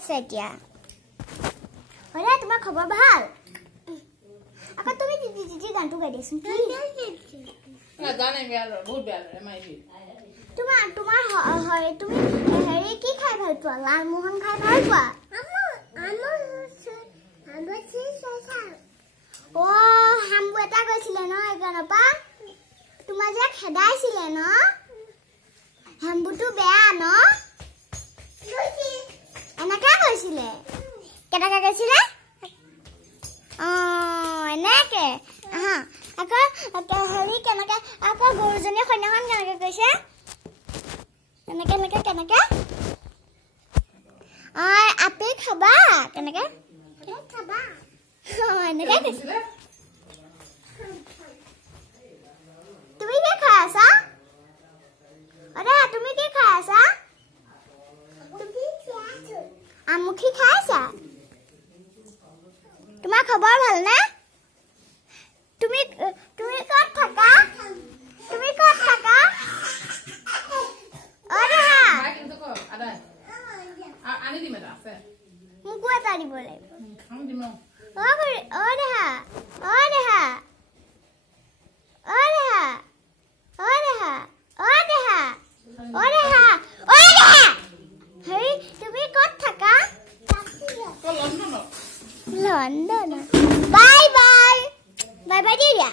এতিয়া হলে তোমাৰ খবৰ ভাল আকৌ তুমি দিদি গানটো গাই দিছোন কি না জানে বেয়া বহুত বেয়া মাইবি তোমাৰ হয় তুমি হেৰি কি খাই ভাল পোৱা লালমোহন খাই ভাল পোৱা ও হামবু এটা কৈছিলে ন এগানপা তোমাৰ যে খেদাইছিলে ন হামবুটো বেয়া ন এনেকা কৈছিলে কেনেকা কৈছিলে এনেকে আকৌ হেৰি কেনেকা আকৌ গৰুজনী সন্যাখন কেনেকে কৈছে এনেকে এনেকে কেনেকে আপেল খাবা কেনেকে খাবা এনেকে কৈছিলে তুমি কি খাই আছা আৰে তুমি কি খাই আছা আমুখি খাইছা তোমাৰ খবৰ ভাল নে তুমি ক'ত থাকা আৰে ভাই কিন্তু কো আদা আনি দিম এটা আছে মুকু এটা দিব লাগিব আমি দিম হেৰি তুমি ক'ত থাকা London London bye bye bye bye দিয়া